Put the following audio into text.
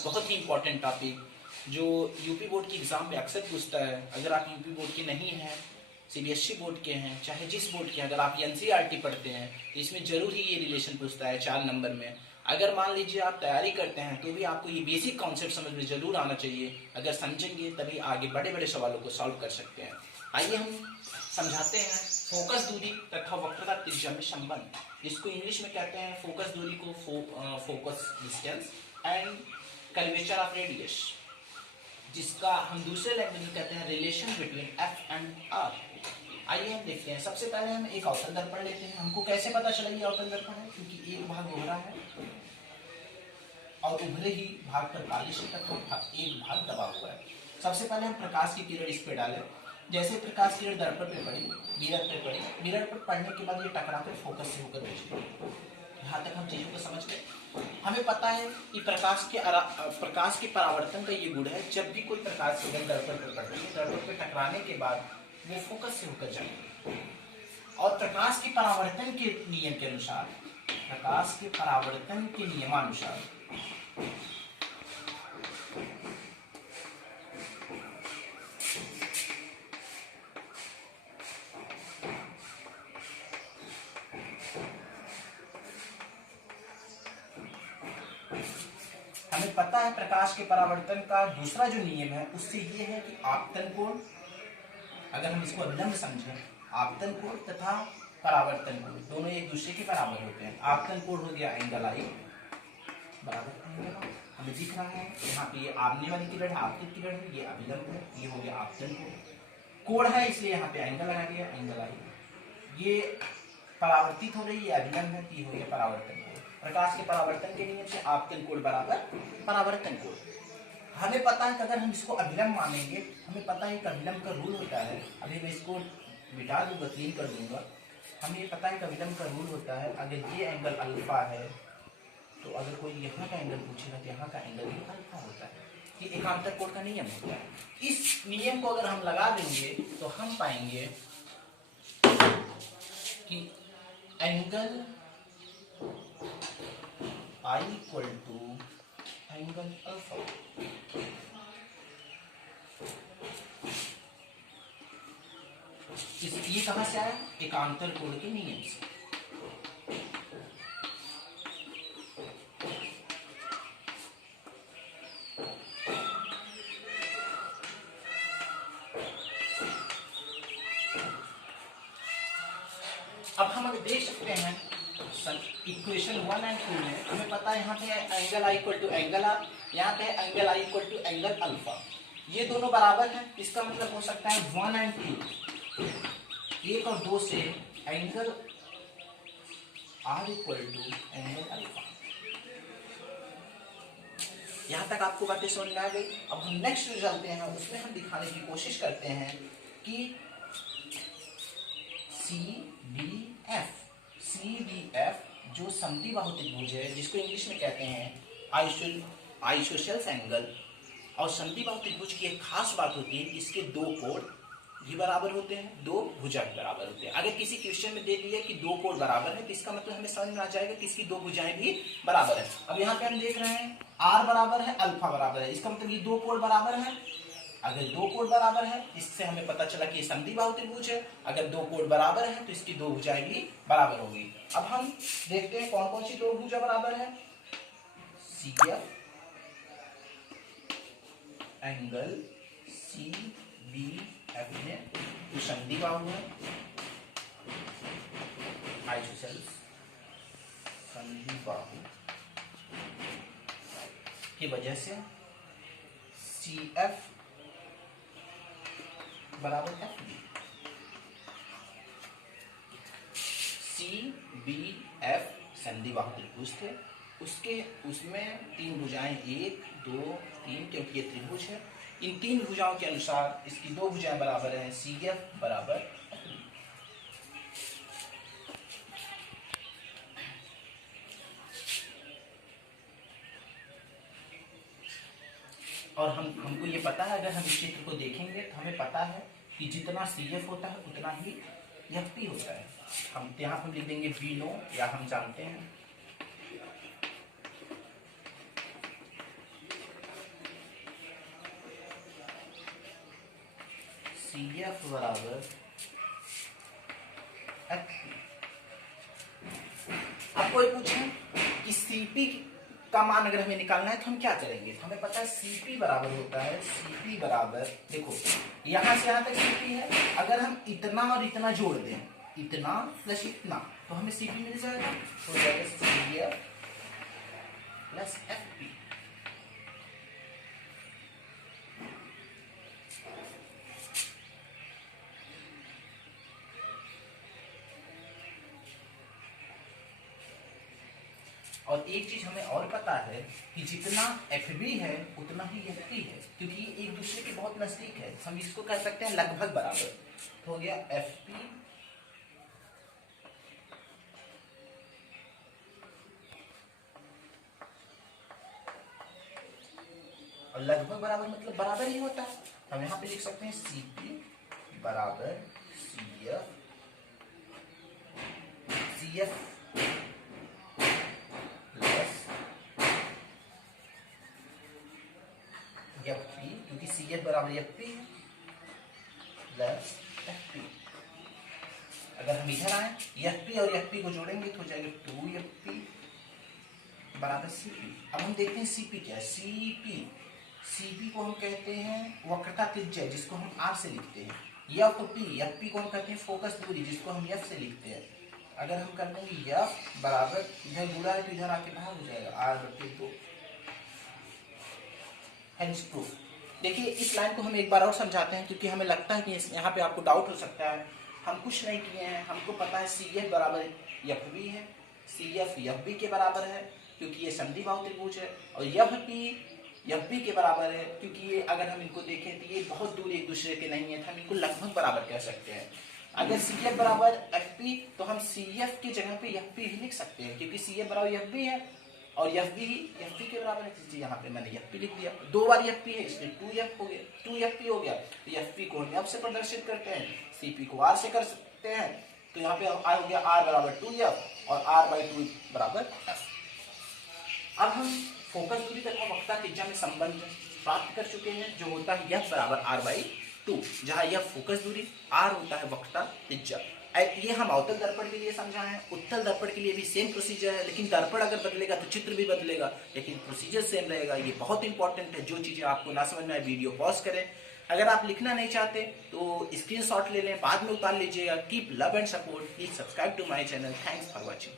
है बहुत ही important topic जो यूपी बोर्ड की एग्जाम में अक्सर पूछता है। अगर आप यूपी बोर्ड के नहीं हैं, सीबीएसई बोर्ड के हैं, चाहे जिस बोर्ड के हैं, अगर आप एनसीईआरटी पढ़ते हैं तो इसमें जरूर ही ये रिलेशन पूछता है 4 नंबर में। अगर मान लीजिए आप तैयारी करते हैं तो भी आपको ये बेसिक कॉन्सेप्ट समझ में जरूर आना चाहिए। अगर समझेंगे तभी आगे बड़े बड़े सवालों को सॉल्व कर सकते हैं। आइए हम समझाते हैं फोकस दूरी तथा वक्रता त्रिज्या में संबंध, जिसको इंग्लिश में कहते हैं फोकस दूरी को focus distance and curvature of radius, जिसका हम दूसरे लैंग्वेज में कहते हैं relation between F and R. आइए हम देखते हैं। सबसे पहले हम एक अवतल दर्पण लेते हैं। हमको कैसे पता चला ये अवतल दर्पण है? क्योंकि एक भाग उभरा है और उभरे ही भाग पर पालिश तथा एक भाग दबा हुआ है। सबसे पहले हम प्रकाश की किरण इस पे डालें। जैसे प्रकाश किरण दर्पण पे पड़ी, मिरर पे पड़ी, मिरर पर पड़ने के बाद ये टकरा कर फोकस से होकर गुजरी। यहाँ तक हम चीजों को समझ गए। हमें पता है कि प्रकाश के परावर्तन का ये गुण है, जब भी कोई प्रकाश किरण दर्पण पर पड़ती है, दर्पण पर टकराने के बाद वो फोकस से होकर जाएगी। और प्रकाश के परावर्तन के नियम के अनुसार, प्रकाश के परावर्तन के नियमानुसार हमें पता है प्रकाश के परावर्तन का दूसरा जो नियम है उससे ये है कि आपतन कोण, अगर हम इसको अभिलंब समझें, आपतन कोण तथा परावर्तन कोण दोनों एक दूसरे के बराबर होते हैं। आपतन कोण हो गया एंगल आई बराबर एंगल, हमें दिख रहा है यहाँ पे ये आमने वाली किरण है, आपतित किरण है, ये अभिलंब है, ये हो गया आपतन कोण। कोण है इसलिए यहाँ पे एंगल आ गया, एंगल आई। ये परावर्तित हो रही है, अभिलंब है, ये हो गया परावर्तन कोण। प्रकाश के परावर्तन के नियम से आपतन कोण बराबर परावर्तन कोण। हमें पता है कि अगर हम इसको अभिलंब मानेंगे, हमें पता है कि अभिलंब का रूल होता है, अभी मैं इसको मिटा दूंगा, क्लीन कर दूंगा। हमें ये पता है कि अभिलंब का रूल होता है, अगर ये एंगल अल्फा है तो अगर कोई यहाँ का एंगल पूछेगा तो यहाँ का एंगल भी अल्फा होता है। ये एकांतर कोण का नियम होता है। इस नियम को अगर हम लगा देंगे तो हम पाएंगे कि angle I equal to angle alpha. ये कहां से आया? एकांतर कोण के नियम से। अब हम अगर देख सकते हैं इक्वेशन 1 एंड 2 में हमें पता है यहाँ पे angle I equal to angle R, यहाँ पे angle I equal to angle alpha. ये दोनों बराबर हैं, इसका मतलब हो सकता है 1 एंड 2, 1 और 2 से angle R equal to angle alpha. यहाँ तक आपको बातें समझ में आ गई। अब हम नेक्स्ट जो चलते हैं उसमें हम दिखाने की कोशिश करते हैं कि CDF जो समद्विबाहु त्रिभुज है, जिसको इंग्लिश में कहते हैं आइसोसेल्स एंगल, और समद्विबाहु त्रिभुज की एक खास बात होती है, इसके दो कोण भी बराबर होते हैं, दो भुजा भी बराबर होते हैं। अगर किसी क्वेश्चन में दे दिया कि दो कोण बराबर है तो इसका मतलब हमें समझ में आ जाएगा कि इसकी दो भुजाएं भी बराबर है। अब यहाँ पे हम देख रहे हैं आर बराबर है, अल्फा बराबर है, इसका मतलब ये दो कोण बराबर है। अगर दो कोण बराबर है, इससे हमें पता चला कि ये समद्विबाहु त्रिभुज है। अगर दो कोण बराबर है तो इसकी दो भुजाएं भी बराबर होगी। अब हम देखते हैं कौन कौन सी दो भुजा बराबर है। CF एंगल CBF में जो समद्विबाहु है, आइसोसेल्स समद्विबाहु की वजह से CF बराबर FB। CBF समद्विबाहु त्रिभुज थे, उसमें तीन भुजाएं 1 2 3, क्योंकि ये त्रिभुज है। इन तीन भुजाओं के अनुसार इसकी दो भुजाएं बराबर हैं, CF बराबर FB। और हमको ये पता है, अगर हम इस चित्र को देखेंगे तो हमें पता है कि जितना CF होता है उतना ही FP होता है। हम यहाँ हम लिख देंगे V नो, या हम जानते हैं सी एफ बराबर एफ पी। अब कोई पूछे कि सीपी का मान अगर हमें निकालना है तो हम क्या करेंगे, तो हमें पता है सीपी बराबर होता है, सीपी बराबर, देखो यहां से यहां तक सीपी है, अगर हम इतना और इतना जोड़ दें, इतना प्लस इतना, तो हमें सीपी मिल जाएगा, हो जाएगा C F plus F P. और एक चीज हमें और पता है कि जितना FB है उतना ही FP है, क्योंकि ये एक दूसरे के बहुत नजदीक है, हम इसको कह सकते हैं लगभग बराबर। तो हो गया FP और लगभग बराबर मतलब बराबर ही होता है। हम यहाँ पे लिख सकते हैं CP बराबर CF FP, क्योंकि CF बराबर FP है प्लस FP। अगर हम इधर आए FP और FP को जोड़ेंगे तो हो जाएगा 2FP बराबर CP। अब हम देखते हैं CP क्या है। CP को हम कहते हैं वक्रता त्रिज्या, जिसको हम R से लिखते हैं। FP को हम कहते हैं फोकस दूरी, जिसको हम F से लिखते हैं। अगर हम कर देंगे F बराबर, इधर गुणा है तो इधर आके बाहर हो जाएगा R/2। Hence proof. देखिए इस लाइन को हम एक बार और समझाते हैं, क्योंकि हमें लगता है कि यहाँ पे आपको डाउट हो सकता है। हम कुछ नहीं किए हैं, हमको पता है CF बराबर FB है, CF FB के बराबर है क्योंकि ये समद्विबाहु त्रिभुज है, और FP FB के बराबर है क्योंकि ये, अगर हम इनको देखें तो ये बहुत दूर एक दूसरे के नहीं है, तो हम इनको लगभग बराबर कह सकते हैं। अगर CF बराबर FP तो हम CF की जगह पे FP भी लिख सकते हैं, क्योंकि CF बराबर FB है और FB FP के बराबर है। यहाँ पे मैंने FP लिख दिया, दो बार FP है इसलिए 2F हो गया, 2FP हो गया। तो FP को हम F से प्रदर्शित करते हैं, CP को R से कर सकते हैं, तो यहाँ पे हो गया R बराबर 2F और R/2 बराबर F। अब हम फोकस दूरी तथा वक्रता त्रिज्या में संबंध प्राप्त कर चुके हैं, जो होता है F बराबर R/2, जहाँ F फोकस दूरी, R होता है वक्रता त्रिज्या। ये हम अवतल दर्पण के लिए समझा है, उत्तल दर्पण के लिए भी सेम प्रोसीजर है, लेकिन दर्पण अगर बदलेगा तो चित्र भी बदलेगा, लेकिन प्रोसीजर सेम रहेगा। ये बहुत इंपॉर्टेंट है, जो चीजें आपको ना समझ में आए वीडियो पॉज करें। अगर आप लिखना नहीं चाहते तो स्क्रीनशॉट ले लें, बाद में उतार लीजिएगा। Keep love and support, please subscribe to my channel. Thanks for watching.